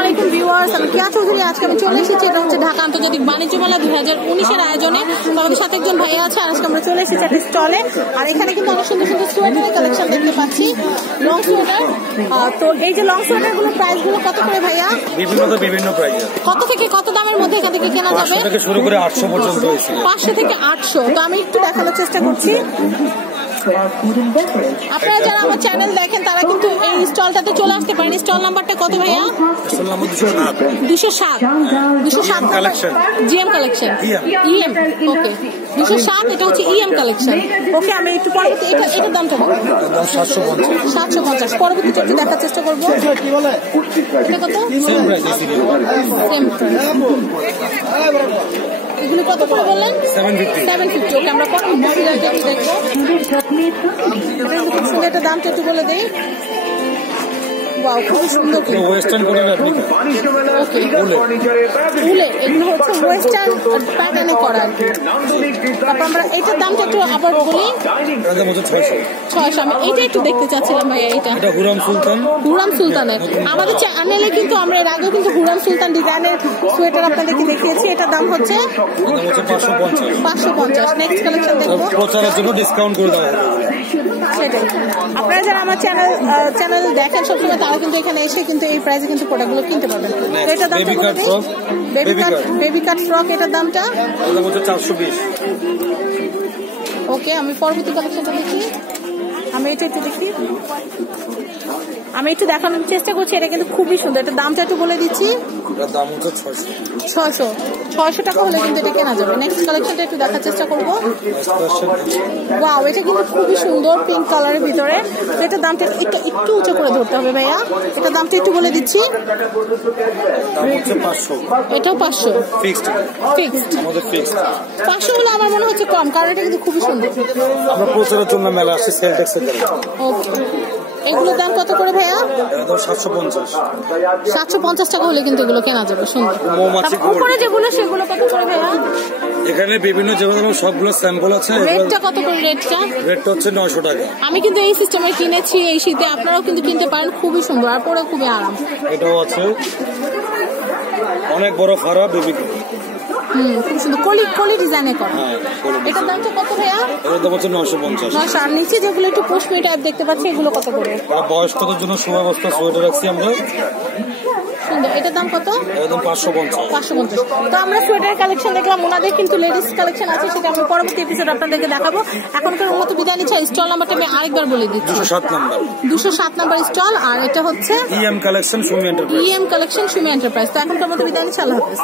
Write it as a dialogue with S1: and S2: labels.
S1: আলাইকুম ভিউয়ার্স আমি কিয়া চৌধুরী আজকে আমি চলে এসেছি। এটা হচ্ছে ঢাকা আন্তর্জাতিক বাণিজ্য মেলা দুই হাজার উনিশের আয়োজনে। আমাদের সাথে একজন আছে আজকে আমরা চলে এসেছি একটা স্টলে আর এখানে কিন্তু অনেক সুন্দর সুন্দর সোয়েটারের কালেকশন দেখতে পাচ্ছি। লং সোয়েটার তো এই যে লং সোয়েটারগুলো প্রাইসগুলো কত করে ভাইয়া?
S2: বিভিন্ন তো বিভিন্ন প্রাইজের
S1: কত থেকে কত দামের মধ্যে এখান থেকে কেনা যাবে?
S2: থেকে শুরু করে আটশো পর্যন্ত
S1: পাঁচশো থেকে আটশো। তো আমি একটু দেখানোর চেষ্টা করছি। আপনারা যারা আমার চ্যানেল দেখেন তারা কিন্তু এই স্টলটাতে চলে আসতে পারেন। স্টল নাম্বারটা কত ভাইয়া?
S2: দুশো সাত।
S1: দুশো সাত. জিএম কালেকশন ইএম ওকে দুশো সাত এটা হচ্ছে ইএম কালেকশন ওকে আমি একটু পরবর্তী এটা এটার দামটা
S2: সাতশো পঞ্চাশ।
S1: পঞ্চাশ। একটু দেখার চেষ্টা করব। এটা কত?
S2: সেম
S1: এগুলো কত করে বললেন
S2: সেভেন ফিফটি
S1: ওকে আমরা কত একটু দেখব এটা দামটা একটু বলে দেই ওয়াও খুব সুন্দর কিন্তু।
S2: ওয়েস্টার্ন কোটের রেপ্লিকা
S1: ওকে উলে। এগুলো হচ্ছে ওয়েস্টার্ন প্যাটার্নে করা আর কি। তারপর আমরা এটার দামটা একটু আবার বলি।
S2: এটার হচ্ছে ছয়শো।
S1: ছয়শো আমি এটা একটু দেখতে চাচ্ছিলাম ভাইয়া এটা
S2: এটা হুরাম সুলতান।
S1: হুরাম সুলতানের। আমাদের চ্যানেলে কিন্তু আমরা এর আগেও কিন্তু হুরাম সুলতান ডিজাইনের সোয়েটার আপনাদেরকে দেখিয়েছি। এটার দাম হচ্ছে
S2: পাঁচশো পঞ্চাশ।
S1: পাঁচশো পঞ্চাশ। নেক্সট কালেকশন দেখব।
S2: প্রচারের জন্য ডিসকাউন্ট করে দেওয়া
S1: সেটাই। আপনারা যারা আমার চ্যানেল চ্যানেল দেখেন সবসময় তারা কিন্তু এখানে এসে কিন্তু এই প্রাইসে কিন্তু প্রোডাক্টগুলো কিনতে পারবেন। এটা এটার দামটা দিই। Baby cut baby cut frock এটার দামটা?
S2: চারশো বিশ।
S1: ওকে আমি পরবর্তী কালেকশনটা দেখি। আমি এটা একটু দেখি। আমি একটু দেখানোর চেষ্টা করছি এটা কিন্তু খুবই সুন্দর। এটা দামটা একটু বলে দিচ্ছি।
S2: এটার দাম হচ্ছে ছয়শো।
S1: ছয়শো। ছয়শো টাকা হলে কিন্তু এটা কেনা যাবে। নেক্সট কালেকশনটা একটু দেখার চেষ্টা করব। ওয়াও এটা কিন্তু খুবই সুন্দর পিঙ্ক কালারের ভিতরে। এটার দামটা একটু একটু উঁচু করে ধরতে হবে ভাইয়া। এটার দামটা একটু বলে দিচ্ছি।
S2: পাঁচশো।
S1: এটাও পাঁচশো।
S2: ফিক্সড
S1: ফিক্সড পাঁচশো হলে আমার মনে হচ্ছে কম কারণ এটা কিন্তু খুবই সুন্দর।
S2: আমরা প্রচারের জন্য মেলা আসছি সেল ট্যাক্সের
S1: ওকে এগুলোর দাম কত করে ভাইয়া?
S2: সাতশো পঞ্চাশ।
S1: সাতশো পঞ্চাশ টাকা হলে কিন্তু এগুলো কেনা যাবে সুন্দর উপরে যেগুলো সেগুলো কত করে ভাইয়া?
S2: এখানে বিভিন্ন যে সবগুলো স্যাম্পল আছে
S1: রেটটা কত করে রেটটা
S2: রেটটা হচ্ছে নয়শো টাকা।
S1: আমি কিন্তু এই সিস্টেমে কিনেছি এই শীতে আপনারাও কিন্তু কিনতে পারেন খুবই সুন্দর আর পরে খুবই আরাম।
S2: এটাও আছে। অনেক বড় ফারা বেবি
S1: হুম খুব সুন্দর কলি কলি ডিজাইনে করা।
S2: হ্যাঁ
S1: এটার দামটা কত ভাইয়া?
S2: এটার দাম হচ্ছে নয়শো পঞ্চাশ।
S1: নয়শো আর নিচে যেগুলো একটু পশমি টাইপ দেখতে পাচ্ছি এগুলো কত করে?
S2: বয়স্কদের জন্য সময় বস্তা সোয়েটার রাখছি আমরা।
S1: সুন্দর এটার দাম কত?
S2: এটার পাঁচশো পঞ্চাশ।
S1: পাঁচশো পঞ্চাশ। তো আমরা সোয়েটার কালেকশন দেখলাম ওনাদের কিন্তু লেডিস কালেকশন আছে সেটা আমরা পরবর্তী এপিসোড আপনাদেরকে দেখাবো। এখনকার মতো বিদায় নিচ্ছে স্টল নাম্বারটা আমি আরেকবার বলে দিচ্ছি।
S2: দুশো সাত নাম্বার।
S1: দুশো সাত নাম্বার স্টল আর এটা হচ্ছে
S2: EM collection Sumi enterprise
S1: EM collection Sumi enterprise তো এখনকার মতো বিদায় নিচ্ছে আল্লাহ হাফেজ।